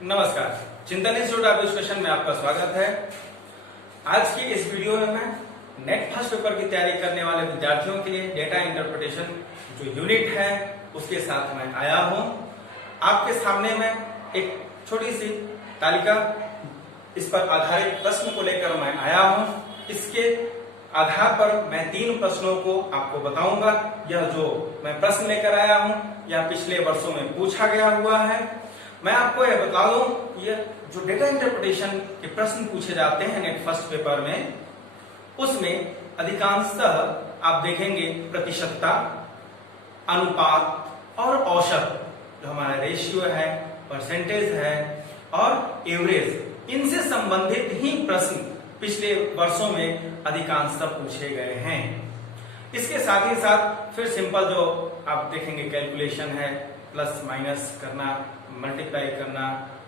नमस्कार, चिंतन institute of education में आपका स्वागत है। आज की इस वीडियो में मैं नेट फर्स्ट पेपर की तैयारी करने वाले विद्यार्थियों के लिए डेटा इंटरप्रिटेशन जो यूनिट है उसके साथ मैं आया हूं। आपके सामने मैं एक छोटी सी तालिका, इस पर आधारित प्रश्न को लेकर मैं आया हूं। इसके आधार पर मैं 3 प्रश्नों को आपको बताऊंगा। यह जो मैं प्रश्न लेकर आया हूं यह पिछले वर्षों में पूछा गया हुआ है। मैं आपको यह बता दूं, यह जो डेटा इंटरप्रिटेशन के प्रश्न पूछे जाते हैं नेट फर्स्ट पेपर में, उसमें अधिकांशतः आप देखेंगे प्रतिशतता, अनुपात और औसत, जो हमारा रेशियो है, परसेंटेज है और एवरेज, इनसे संबंधित ही प्रश्न पिछले वर्षों में अधिकांशतः पूछे गए हैं। इसके साथ ही साथ फिर सिंपल जो आप देखेंगे कैलकुलेशन है, प्लस माइनस करना, मल्टीप्लाई करना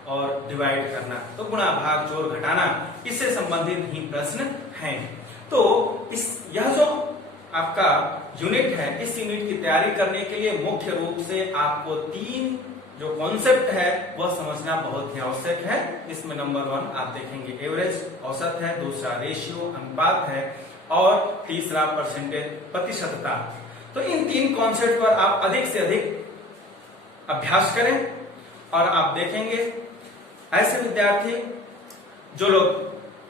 और डिवाइड करना, तो गुणा भाग जोड़ घटाना, इससे संबंधित ही प्रश्न हैं। तो यह जो आपका यूनिट है, इस यूनिट की तैयारी करने के लिए मुख्य रूप से आपको 3 जो कॉन्सेप्ट है वह समझना बहुत ही आवश्यक है। इसमें नंबर 1 आप देखेंगे एवरेज, औसत है, दूसरा रेशियो, अनुपात है और तीसरा परसेंटेज, प्रतिशतता। तो इन 3 कॉन्सेप्ट पर आप अधिक से अधिक अभ्यास करें और आप देखेंगे ऐसे विद्यार्थी जो लोग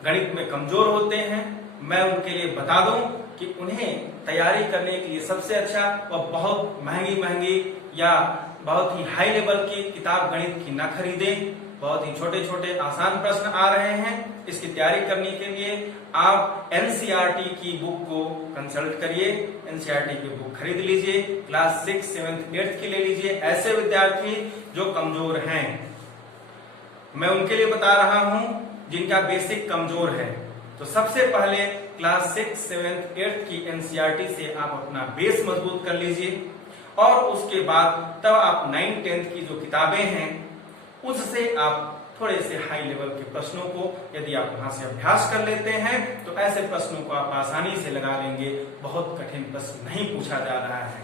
गणित में कमजोर होते हैं, मैं उनके लिए बता दूं कि उन्हें तैयारी करने के लिए सबसे अच्छा और बहुत महंगी या बहुत ही हाई लेवल की किताब गणित की ना खरीदें। बहुत ही छोटे छोटे आसान प्रश्न आ रहे हैं। इसकी तैयारी करने के लिए आप एनसीईआरटी की बुक को कंसल्ट करिए, एनसीईआरटी की बुक खरीद लीजिए, क्लास 6, 7, 8 की ले लीजिए। ऐसे विद्यार्थी जो कमजोर हैं, मैं उनके लिए बता रहा हूं जिनका बेसिक कमजोर है। तो सबसे पहले क्लास 6, 7, 8 की एनसीईआरटी से आप अपना बेस मजबूत कर लीजिए और उसके बाद तब आप 9, 10 की जो किताबें हैं उससे आप थोड़े से हाई लेवल के प्रश्नों को यदि आप वहां से अभ्यास कर लेते हैं तो ऐसे प्रश्नों को आप आसानी से लगा लेंगे। बहुत कठिन प्रश्न नहीं पूछा जा रहा है।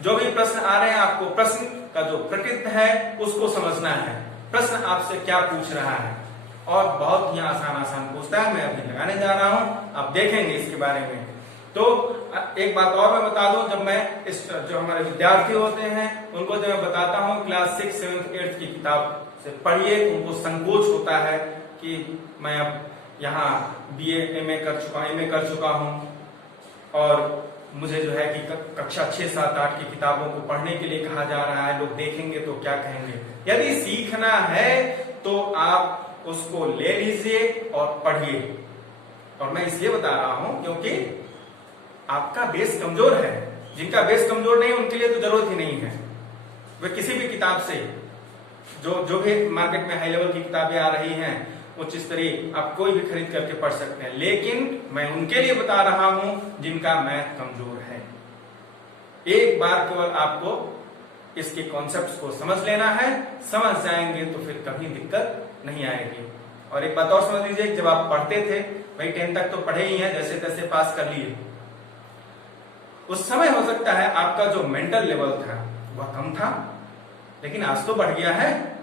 जो भी प्रश्न आ रहे हैं, आपको प्रश्न का जो प्रकृति है उसको समझना है। प्रश्न आपसे क्या पूछ रहा है और बहुत ही आसान पूछता है। मैं अभी लगाने जा रहा हूं, आप देखेंगे इसके बारे में। तो एक बात और मैं बता दूं, जब मैं जो हमारे विद्यार्थी होते हैं उनको जब मैं बताता हूं क्लास 6, 7, 8 की किताब से पढ़िए, तो उनको संकोच होता है कि मैं अब यहाँ BA MA कर चुका हूं और मुझे जो है कि कक्षा 6, 7, 8 की किताबों को पढ़ने के लिए कहा जा रहा है। लोग देखेंगे तो क्या कहेंगे। यदि सीखना है तो आप उसको ले लीजिए और पढ़िए। और मैं इसलिए बता रहा हूं क्योंकि आपका बेस कमजोर है। जिनका बेस कमजोर नहीं उनके लिए तो जरूरत ही नहीं है। वे किसी भी किताब से जो भी मार्केट में हाई लेवल की किताबें आ रही हैं उच्च स्तरीय, आप कोई भी खरीद करके पढ़ सकते हैं। लेकिन मैं उनके लिए बता रहा हूं जिनका मैथ कमजोर है। एक बार केवल आपको इसके कॉन्सेप्ट्स को समझ लेना है। समझ जाएंगे तो फिर कभी दिक्कत नहीं आएगी। और एक बात और समझ लीजिए, जब आप पढ़ते थे, भाई 10 तक तो पढ़े ही हैं, जैसे तैसे पास कर लिए, उस समय हो सकता है आपका जो मेंटल लेवल था वह कम था, लेकिन आज तो बढ़ गया है।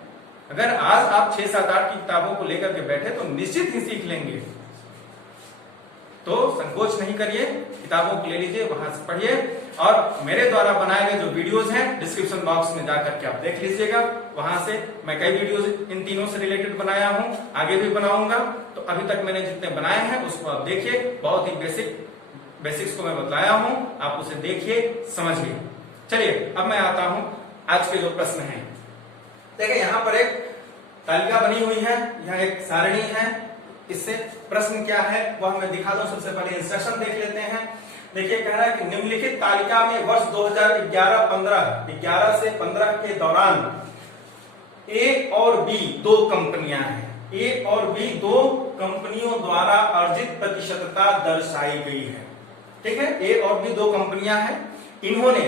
अगर आज आप 6, 7, 8 की किताबों को लेकर के बैठे तो निश्चित ही सीख लेंगे। तो संकोच नहीं करिए, किताबों को ले लीजिए, वहां से पढ़िए और मेरे द्वारा बनाए गए जो वीडियोस हैं डिस्क्रिप्शन बॉक्स में जाकर के आप देख लीजिएगा। वहां से मैं कई वीडियोस इन तीनों से रिलेटेड बनाया हूं, आगे भी बनाऊंगा। तो अभी तक मैंने जितने बनाए हैं उसको आप देखिए। बहुत ही बेसिक्स को मैं बताया हूं, आप उसे देखिए, समझिए। चलिए अब मैं आता हूं आज के जो प्रश्न हैं। देखिए यहाँ पर एक तालिका बनी हुई है, यहाँ एक सारणी है। इससे प्रश्न क्या है वह मैं दिखा दूं। सबसे पहले इंस्ट्रक्शन देख लेते हैं। देखिए कह रहा है कि निम्नलिखित तालिका में वर्ष 2011 से 15 के दौरान A और B 2 कंपनियां हैं। A और B 2 कंपनियों द्वारा अर्जित प्रतिशतता दर्शाई गई है। ठीक है, A और B 2 कंपनियां हैं। इन्होंने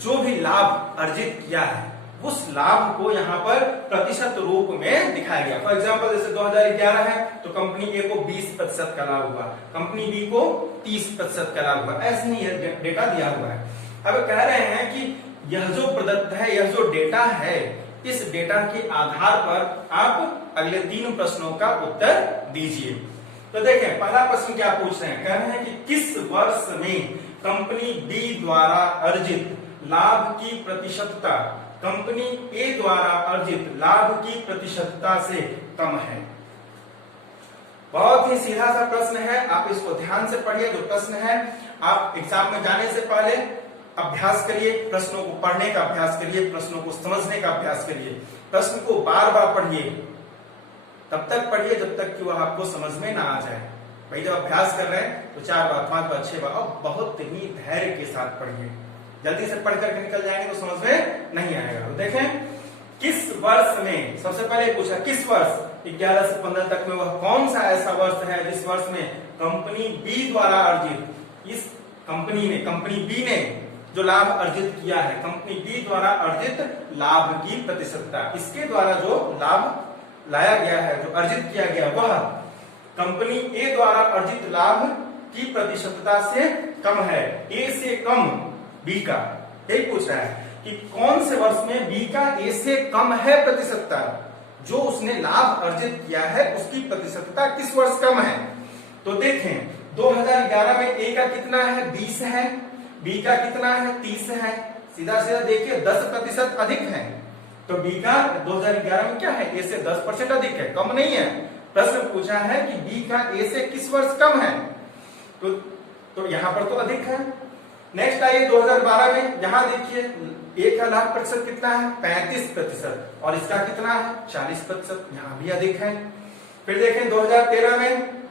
जो भी लाभ अर्जित किया है उस लाभ को यहाँ पर प्रतिशत रूप में दिखाया गया। फॉर एग्जाम्पल जैसे 2011 है तो कंपनी ए को 20% का लाभ हुआ, कंपनी बी को 30% का लाभ हुआ। ऐसे ही डेटा दिया हुआ है। अब कह रहे हैं कि यह जो प्रदत्त है, यह जो डेटा है, इस डेटा के आधार पर आप अगले 3 प्रश्नों का उत्तर दीजिए। तो देखें पहला प्रश्न क्या पूछ रहे हैं, कह रहे हैं कि किस वर्ष में कंपनी बी द्वारा अर्जित लाभ की प्रतिशतता कंपनी ए द्वारा अर्जित लाभ की प्रतिशतता से कम है। बहुत ही सीधा सा प्रश्न है, आप इसको ध्यान से पढ़िए। जो प्रश्न है आप एग्जाम में जाने से पहले अभ्यास करिए, प्रश्नों को पढ़ने का अभ्यास करिए, प्रश्नों को समझने का अभ्यास करिए, प्रश्न को बार बार पढ़िए, तब तक पढ़िए जब तक कि वह आपको समझ में ना आ जाए। भाई जब अभ्यास कर रहे हैं तो 4 बार 5 बार 6 बार और बहुत ही धैर्य के साथ पढ़िए। जल्दी से पढ़ करके निकल जाएंगे तो समझ में नहीं आएगा। तो देखें किस वर्ष में, सबसे पहले पूछा किस वर्ष, 11 से 15 तक में वह कौन सा ऐसा वर्ष है जिस वर्ष में कंपनी बी द्वारा अर्जित, इस कंपनी बी ने जो लाभ अर्जित किया है, कंपनी बी द्वारा अर्जित लाभ की प्रतिशतता, इसके द्वारा जो लाभ लाया गया है, जो अर्जित किया गया, वह कंपनी ए द्वारा अर्जित लाभ की प्रतिशतता से कम है। ए से कम बी का, यही पूछ रहा है कि कौन से वर्ष में बी का ए से कम है प्रतिशतता, जो उसने लाभ अर्जित किया है उसकी प्रतिशतता किस वर्ष कम है। तो देखें 2011 में ए का कितना है, 20 है, बी का कितना है, 30 है। सीधा सीधा देखिए 10% अधिक है, तो बी का 2011 में क्या है, ए से 10% अधिक है, कम नहीं है। प्रश्न पूछा है कि बी का ए से किस वर्ष कम है, तो यहां पर तो अधिक है। नेक्स्ट आइए 2012 में, यहां देखिए ए का लाभ प्रतिशत कितना है, 35%, और इसका कितना है, 40%, यहां भी अधिक है। फिर देखें 2013 में,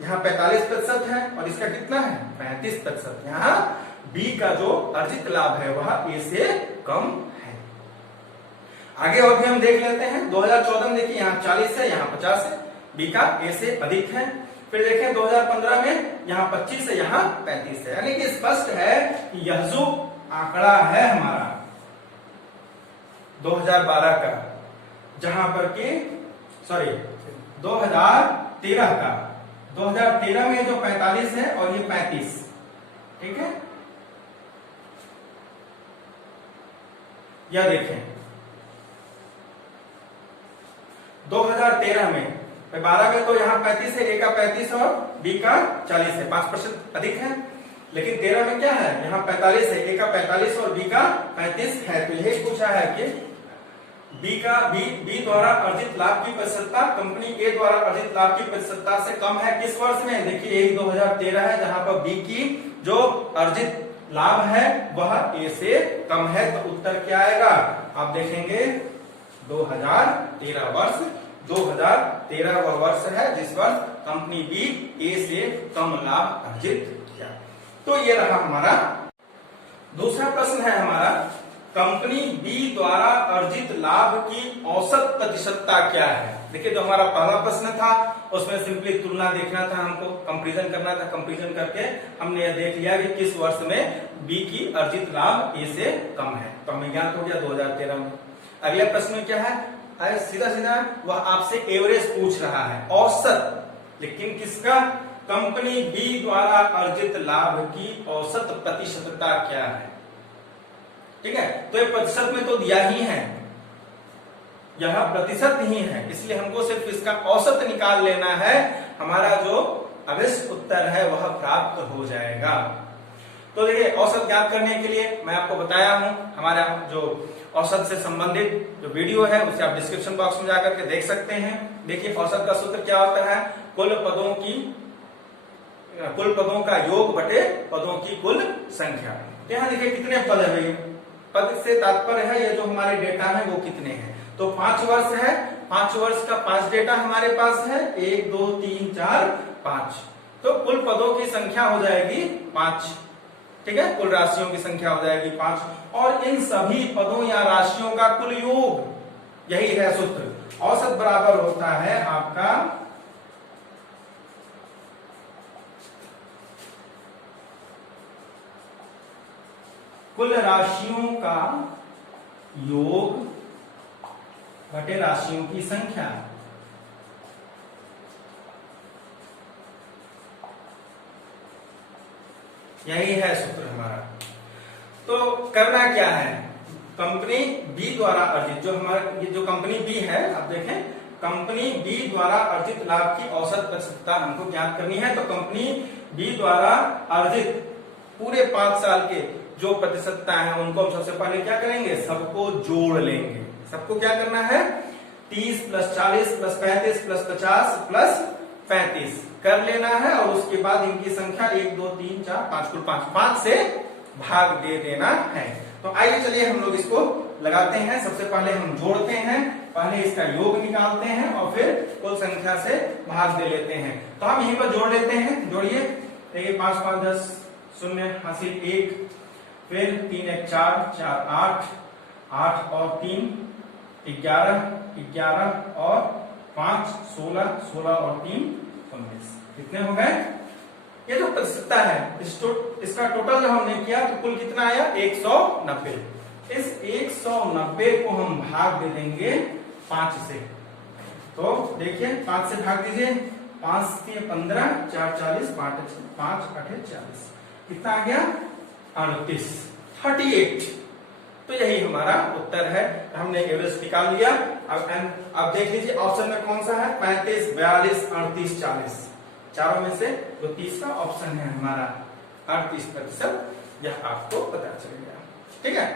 यहाँ 45% है और इसका कितना है, 35%, यहाँ बी का जो अर्जित लाभ है वह ए से कम है। आगे और भी हम देख लेते हैं। 2014 में देखिए यहाँ 40 है, यहाँ 50 है, बी का ए से अधिक है। फिर देखें 2015 में यहाँ 25 है, यहाँ 35 है। यानी कि स्पष्ट है कि यह जो आंकड़ा है हमारा 2012 का, जहां पर कि 2013 का, 2013 में जो 45 है और ये 35, ठीक है। यह देखें 2013 में 12 में तो यहाँ 35 है, ए का 35 और बी का 40 है, 5% अधिक है। लेकिन 13 में क्या है, यहाँ 45 है, ए का 45 और बी का 35 है। तो यही पूछा है कि बी द्वारा अर्जित लाभ की प्रतिशतता कंपनी ए द्वारा अर्जित लाभ की प्रतिशतता से कम है किस वर्ष में। देखिए यही 2013 है, जहां पर बी की जो अर्जित लाभ है वह ए से कम है। तो उत्तर क्या आएगा, आप देखेंगे 2013 वर्ष, 2013 वह वर्ष है जिस वर्ष कंपनी बी ए से कम लाभ अर्जित किया। तो ये रहा हमारा दूसरा प्रश्न है हमारा, कंपनी बी द्वारा अर्जित लाभ की औसत प्रतिशतता क्या है। देखिए जो हमारा पहला प्रश्न था उसमें सिंपली तुलना देखना था, हमको कंपैरिजन करना था। कंपैरिजन करके हमने यह देख लिया कि किस वर्ष में बी की अर्जित लाभ ए से कम है, तो हमें ज्ञात हो गया 2013 में। अगले प्रश्न में क्या है, सीधा सीधा वह आपसे एवरेज पूछ रहा है, औसत, लेकिन किसका, कंपनी बी द्वारा अर्जित लाभ की औसत प्रतिशतता क्या है। ठीक है, तो ये प्रतिशत में तो दिया ही है, यह प्रतिशत ही है, इसलिए हमको सिर्फ इसका औसत निकाल लेना है, हमारा जो अवश्य उत्तर है वह प्राप्त हो जाएगा। तो देखिए औसत ज्ञात करने के लिए मैं आपको बताया हूं, हमारा जो औसत से संबंधित जो वीडियो है उसे आप डिस्क्रिप्शन बॉक्स में जाकर के देख सकते हैं। देखिए औसत का सूत्र क्या होता है, कुल पदों का योग बटे पदों की कुल संख्या। तो यहाँ देखिए कितने पद है भाई, पद से तात्पर्य है ये जो हमारे डेटा है वो कितने हैं। तो 5 वर्ष है, 5 वर्ष का 5 डेटा हमारे पास है, 1 2 3 4 5, तो कुल पदों की संख्या हो जाएगी 5। ठीक है, कुल राशियों की संख्या हो जाएगी 5, और इन सभी पदों या राशियों का कुल योग, यही है सूत्र। औसत बराबर होता है आपका कुल राशियों का योग बटे राशियों की संख्या। यही है सूत्र हमारा। तो करना क्या है, कंपनी बी द्वारा अर्जित, जो हमारा ये जो कंपनी बी है, आप देखें कंपनी बी द्वारा अर्जित लाभ की औसत प्रतिशतता हमको ज्ञात करनी है। तो कंपनी बी द्वारा अर्जित पूरे 5 साल के जो प्रतिशतता है उनको हम सबसे पहले क्या करेंगे, सबको जोड़ लेंगे। सबको क्या करना है, 30 + 40 + 35 + 50 + 35 कर लेना है और उसके बाद इनकी संख्या 1 2 3 4 5 कुल 5 से भाग दे देना है। तो आइए चलिए हम लोग इसको लगाते हैं। सबसे पहले हम जोड़ते हैं, पहले इसका योग निकालते हैं और फिर कुल संख्या से भाग दे लेते हैं। तो हम यहीं पर जोड़ लेते हैं, जोड़िए। देखिए 5 5 10 0 हासिल 1, फिर 3 1 4 4 8 8 और 3 11 11 और 5 16 16 और 3 19। कितने हो गए? ये जो प्रतिशतता है इसका टोटल हमने किया तो कुल कितना आया, 190। इस 190 को हम भाग दे देंगे 5 से। तो देखिए 5 से भाग दीजिए, 5 से 15 4 40 5 8 40, कितना आ गया 38। तो यही हमारा उत्तर है। हमने एवरेज निकाल लिया। अब देख लीजिए ऑप्शन में कौन सा है, 35 42 38 40, चारों में से जो 30 का ऑप्शन है हमारा 38%, यह आपको पता चलेगा। ठीक है,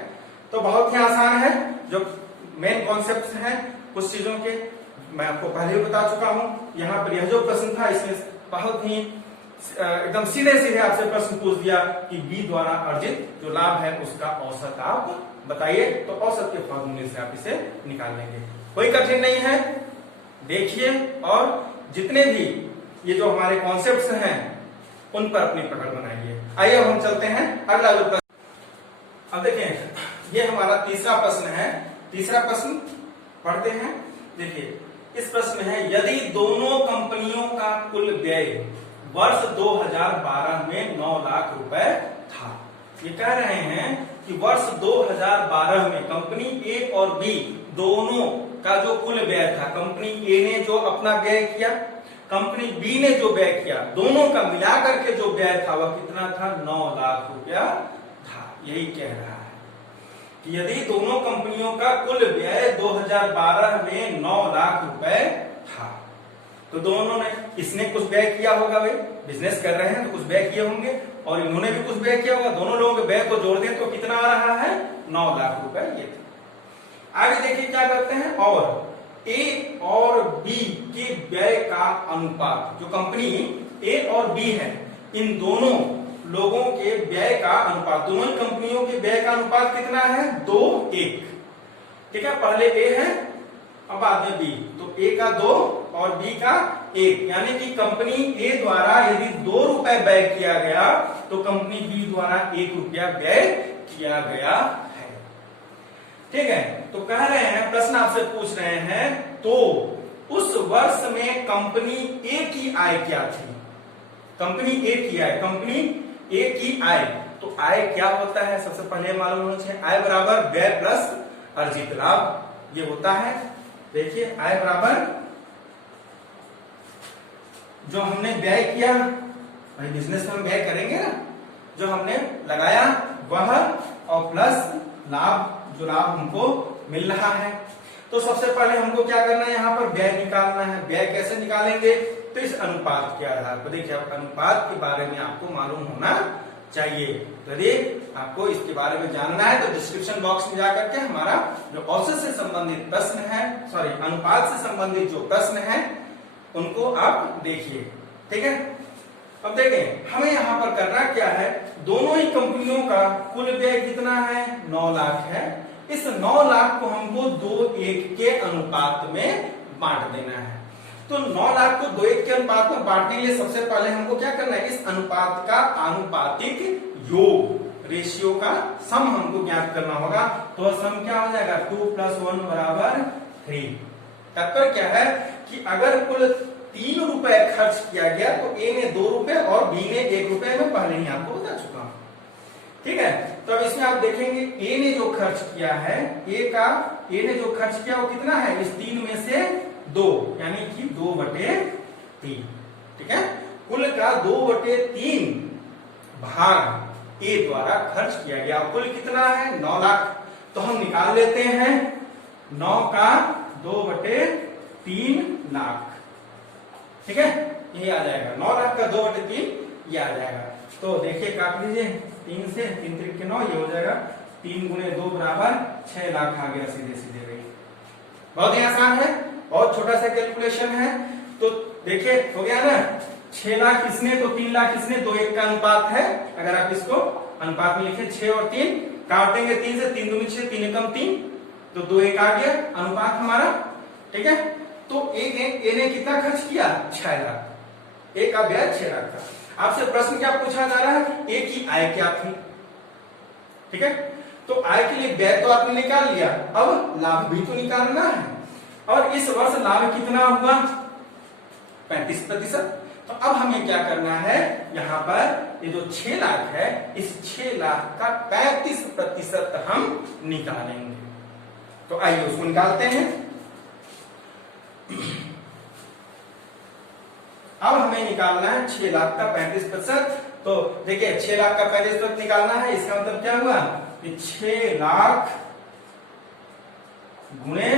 तो बहुत ही आसान है। जो मेन कॉन्सेप्ट हैं कुछ चीजों के मैं आपको पहले ही बता चुका हूं। यहाँ पर यह जो प्रश्न था इसमें बहुत ही एकदम सीधे सीधे आपसे प्रश्न पूछ दिया कि बी द्वारा अर्जित जो लाभ है उसका औसत आप बताइए। तो औसत के फॉर्मूले से आप इसे निकाल लेंगे, कोई कठिन नहीं है। देखिए और जितने भी ये जो हमारे कॉन्सेप्ट्स हैं उन पर अपनी पकड़ बनाइए। आइए अब हम चलते हैं अगला जो प्रश्न। अब देखें ये हमारा तीसरा प्रश्न है। तीसरा प्रश्न पढ़ते हैं। देखिए इस प्रश्न में है, यदि दोनों कंपनियों का कुल व्यय वर्ष 2012 में 9 लाख रुपए था। ये कह रहे हैं कि वर्ष 2012 में कंपनी ए और बी दोनों का जो कुल व्यय था, कंपनी ए ने जो अपना व्यय किया, कंपनी बी ने जो व्यय किया, दोनों का मिलाकर के जो व्यय था वह कितना था, 9 लाख रुपया था। यही कह रहा है कि यदि दोनों कंपनियों का कुल व्यय 2012 में 9 लाख रुपए था, तो दोनों ने, इसने कुछ व्यय किया होगा, वे बिजनेस कर रहे हैं तो कुछ व्यय किए होंगे और इन्होंने भी कुछ व्यय किया होगा। दोनों लोगों के व्यय को जोड़ दें तो कितना आ रहा है, 9 लाख रुपए। ये आगे देखिए क्या करते हैं, और ए और बी के व्यय का अनुपात, जो कंपनी ए और बी है इन दोनों लोगों के व्यय का अनुपात, दोनों कंपनियों के व्यय का अनुपात कितना है, 2:1। ठीक है, पहले ए है अब बाद में बी, तो ए का 2 और बी का 1, यानी कि कंपनी ए द्वारा यदि 2 रुपए व्यय किया गया तो कंपनी बी द्वारा 1 रुपया व्यय किया गया है। ठीक है, तो कह रहे हैं, प्रश्न आपसे पूछ रहे हैं, तो उस वर्ष में कंपनी ए की आय क्या थी। कंपनी ए की आय, कंपनी ए की आय, तो आय क्या होता है सबसे पहले मालूम होना चाहिए। आय बराबर व्यय प्लस अर्जित लाभ, ये होता है। देखिए आय बराबर जो हमने व्यय किया, भाई बिजनेस में हम व्यय करेंगे ना, जो हमने लगाया वह, और प्लस लाभ, जो लाभ हमको मिल रहा है। तो सबसे पहले हमको क्या करना है, यहाँ पर व्यय निकालना है। व्यय कैसे निकालेंगे, तो इस अनुपात के आधार पर। देखिए अनुपात के बारे में आपको मालूम होना चाहिए। यदि आपको इसके बारे में जानना है तो डिस्क्रिप्शन बॉक्स में जाकर के हमारा जो औसत से संबंधित प्रश्न है, सॉरी अनुपात से संबंधित जो प्रश्न है उनको आप देखिए। ठीक है, अब देखें हमें यहाँ पर करना क्या है, दोनों ही कंपनियों का कुल व्यय कितना है, 9 लाख है। इस 9 लाख को हमको 2:1 के अनुपात में बांट देना है। तो 9 लाख को 2:1 के अनुपात में बांटने के लिए सबसे पहले हमको क्या करना है, इस अनुपात का आनुपातिक योग, रेशियो का सम हमको ज्ञात करना होगा। तो सम क्या हो जाएगा, 2 + 1 = 3। तात्पर्य क्या है कि अगर कुल 3 रुपए खर्च किया गया तो ए ने 2 रुपए और बी ने 1 रुपए में पहले ही आपको बता चुका हूं। ठीक है, तो अब इसमें आप देखेंगे ए ने जो खर्च किया है, ए ने जो खर्च किया वो कितना है, इस 3 में से 2, यानी कि 2/3। ठीक है, कुल का 2/3 भाग ए द्वारा खर्च किया गया। कुल कितना है, 9 लाख। तो हम निकाल लेते हैं 9 का 2/3 लाख। ठीक है, ये आ जाएगा 9 लाख का 2/3, ये आ जाएगा। तो देखिए काट लीजिए 3 से, 3 3 के 9, ये हो जाएगा 3 गुणे 2 बराबर 6 लाख आ गया सीधे सीधे भाई। बहुत ही आसान है, बहुत छोटा सा कैलकुलेशन है। तो देखिए हो गया ना, 6 लाख इसमें तो 3 लाख इसमें, 2:1 का अनुपात है। अगर आप इसको अनुपात में लिखे 6 और 3 काट देंगे 3 से, 3 दूनी 6, 3 एकम 3, तो 2:1 आ गया अनुपात हमारा। ठीक है, तो ए ने कितना खर्च किया? 6 लाख। ए का ब्याज 6 लाख का। आपसे प्रश्न क्या पूछा जा रहा है? ए की आय क्या थी? ठीक है, तो आय के लिए व्यय तो आपने निकाल लिया, अब लाभ भी तो निकालना है। और इस वर्ष लाभ कितना हुआ? 35%। तो अब हमें क्या करना है, यहाँ पर ये जो 6 लाख है, इस 6 लाख का 35% हम निकालेंगे। तो आइए उसको निकालते हैं। अब हमें निकालना है 6 लाख का 35%। तो देखिए 6 लाख का 35% निकालना है, इसका मतलब क्या हुआ कि 6 लाख गुणे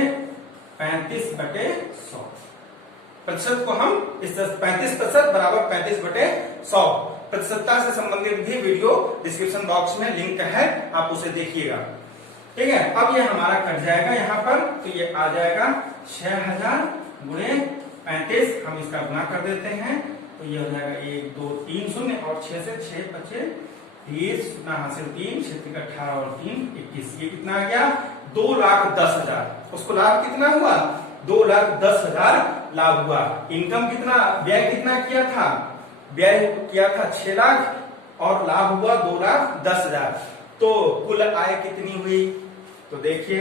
35/100। प्रतिशत को हम इस 35% बराबर 35/100। प्रतिशतता से संबंधित भी वीडियो डिस्क्रिप्शन बॉक्स में लिंक है, आप उसे देखिएगा। ठीक है, अब ये हमारा कट जाएगा यहाँ पर, तो ये आ जाएगा 6000 गुणे 35। हम इसका गुना कर देते हैं, तो ये हो जाएगा 1 2 3 0 और 6 से 6 25 30 ना हासिल 3 6 18 और 3 21। ये कितना आ गया? 2,10,000। उसको लाभ कितना हुआ? 2,10,000 लाभ हुआ। इनकम कितना, व्यय कितना किया था? व्यय किया था 6 लाख और लाभ हुआ 2,10,000। तो कुल आय कितनी हुई? तो देखिए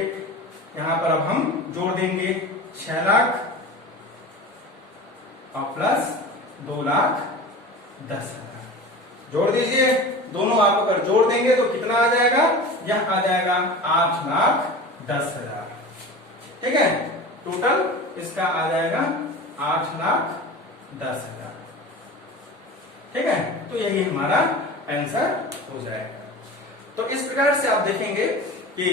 यहां पर अब हम जोड़ देंगे 6 लाख और प्लस 2,10,000 जोड़ दीजिए। दोनों आप अगर जोड़ देंगे तो कितना आ जाएगा? यह आ जाएगा 8,10,000। ठीक है, टोटल इसका आ जाएगा 8,10,000। ठीक है, तो यही हमारा आंसर हो जाएगा। तो इस प्रकार से आप देखेंगे कि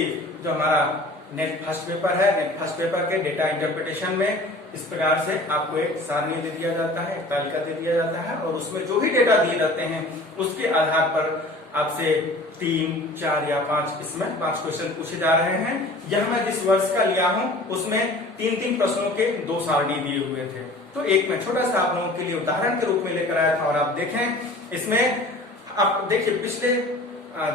जो हमारा नेट फर्स्ट पेपर है, नेट फर्स्ट पेपर के डेटा इंटरप्रिटेशन में इस प्रकार से आपको एक सारणी दे दिया जाता है, एक तालिका दे दिया जाता है, और उसमें जो भी डेटा दिए जाते हैं उसके आधार पर आपसे 3, 4 या 5, इसमें 5 क्वेश्चन पूछे जा रहे हैं। यह मैं जिस वर्ष का लिया हूं उसमें 3-3 प्रश्नों के 2 सारणी दिए हुए थे। तो एक मैं छोटा सा आप लोगों के लिए उदाहरण के रूप में लेकर आया था, और आप देखें इसमें, आप देखिए पिछले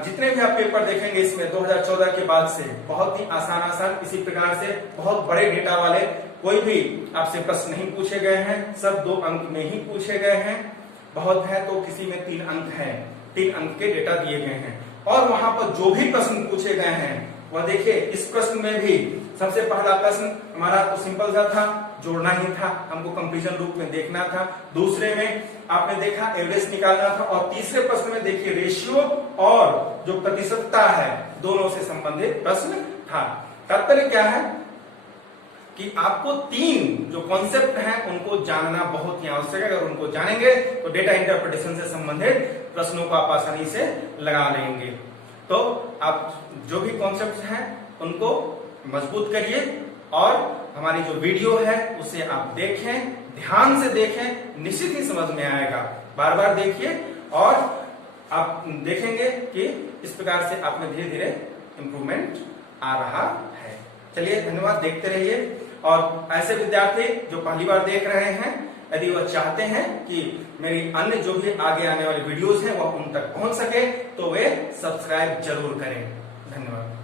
जितने भी आप पेपर देखेंगे इसमें 2014 के बाद से बहुत ही आसान इसी प्रकार से बहुत बड़े डेटा वाले कोई भी आपसे प्रश्न नहीं पूछे गए हैं। सब 2 अंक में ही पूछे गए हैं, बहुत है तो किसी में 3 अंक है, 3 अंक के डेटा दिए गए हैं। और वहां पर जो भी प्रश्न पूछे गए हैं वह देखिए, इस प्रश्न में भी सबसे पहला प्रश्न हमारा तो सिंपल सा था, जोड़ना ही था, हमको कंपैरिजन रूप में देखना था। दूसरे में आपने देखा एवरेज निकालना था, और तीसरे प्रश्न में देखिए रेशियो और जो प्रतिशतता है दोनों से संबंधित प्रश्न था। तात्पर्य क्या है कि आपको 3 जो कॉन्सेप्ट हैं उनको जानना बहुत ही आवश्यक है। अगर उनको जानेंगे तो डेटा इंटरप्रिटेशन से संबंधित प्रश्नों को आप आसानी से लगा लेंगे। तो आप जो भी कॉन्सेप्ट हैं उनको मजबूत करिए, और हमारी जो वीडियो है उसे आप देखें, ध्यान से देखें, निश्चित ही समझ में आएगा। बार बार देखिए और आप देखेंगे कि इस प्रकार से आप में धीरे धीरे इंप्रूवमेंट आ रहा है। चलिए धन्यवाद, देखते रहिए। और ऐसे विद्यार्थी जो पहली बार देख रहे हैं, यदि वह चाहते हैं कि मेरी अन्य जो भी आगे आने वाली वीडियोस हैं वह उन तक पहुंच सके तो वे सब्सक्राइब जरूर करें। धन्यवाद।